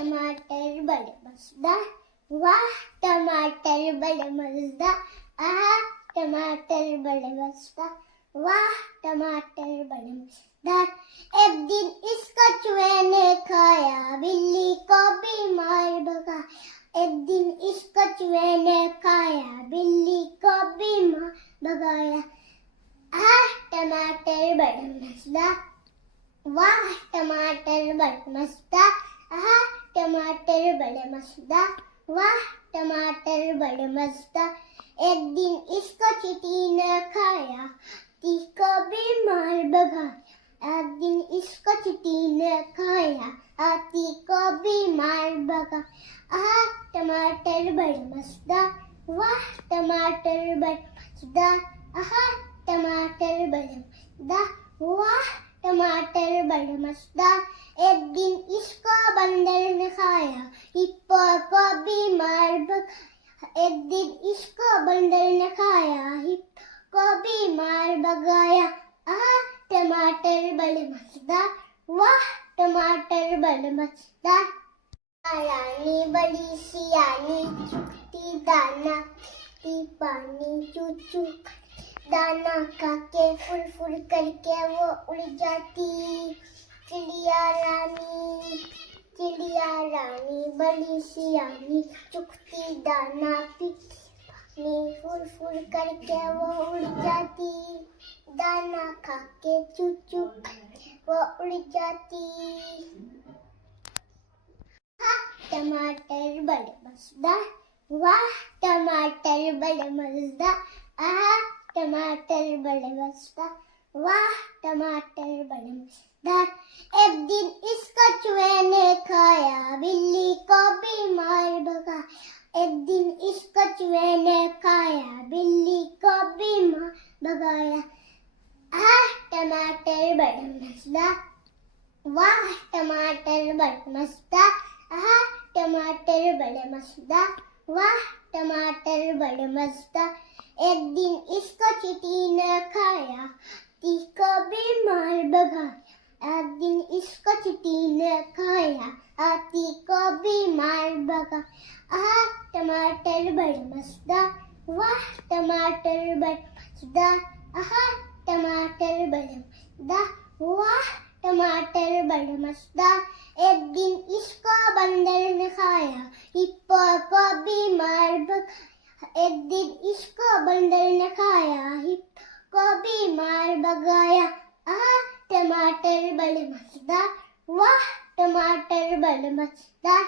टमाटर बड़े मजेदार, वाह टमाटर बड़े मजेदार, आहा टमाटर बड़े मजेदार, वाह टमाटर बड़े मजेदार। एक दिन इसको चूहे ने खाया, बिल्ली को बीमार भगा। एक दिन इसको चूहे ने खाया, बिल्ली को बीमार भगाया। आहा टमाटर बड़े मजेदार, वाह टमाटर बड़े मजेदार, आहा टमाटर बड़े मजेदार, वाह टमाटर बड़े मजेदार। एक दिन इसको चींटी ने खाया, हाथी को बीमार भगाया। एक दिन इसको चींटी ने खाया, हाथी को बीमार भगाया। आहा टमाटर बड़े मजेदार, वाह टमाटर बड़े मजेदार, आहा टमाटर बड़े मजेदार, वाह टमाटर बड़े मजेदार। एक दिन इसको बंदर ने खाया, हिप्पो को बीमार भगाया। एक दिन इसको बंदर ने खाया, हिप्पो को बीमार भगाया। आहा टमाटर बड़े मजेदार, वाह टमाटर बड़े मजेदार। रानी बड़ी सियानी, चुगती दाना पीती पानी, चूचू दाना खा के फुल फुल करके वो उड़ जाती। चिड़िया रानी बड़ी सियानी, चुगती दाना पीती पानी, फुल फुल करके वो उड़ जाती। दाना खा के चूचू वो उड़ जाती। टमाटर बड़े मजेदार, वाह टमाटर बड़े मजेदार, आहा टमाटर बड़े मजेदार, वाह टमाटर बड़े मजेदार। एक दिन इसको चूहे ने खाया, बिल्ली को बीमार भगा। एक दिन इसको चूहे ने खाया, बिल्ली को बीमार भगाया। आहा टमाटर बड़े मजेदार, वाह टमाटर बड़े मजेदार, आहा टमाटर बड़े मजेदार, वाह टमाटर बड़े मजेदार। एक दिन इसको चींटी ने खाया, हाथी को बीमार भगाया। एक दिन इसको चींटी ने खाया, हाथी को बीमार भगाया। आहा टमाटर बड़े मजेदार, वाह टमाटर बड़े मजेदार, आहा टमाटर बड़े मजेदार, वाह टमाटर बड़े मजेदार। एक दिन इसको बंदर ने खाया, हिप्पो को बीमार भगाया। एक दिन इसको बंदर ने खाया, हिप्पो को बीमार भगाया। आहा टमाटर बड़े मजेदार, वाह टमाटर बड़े मजेदार।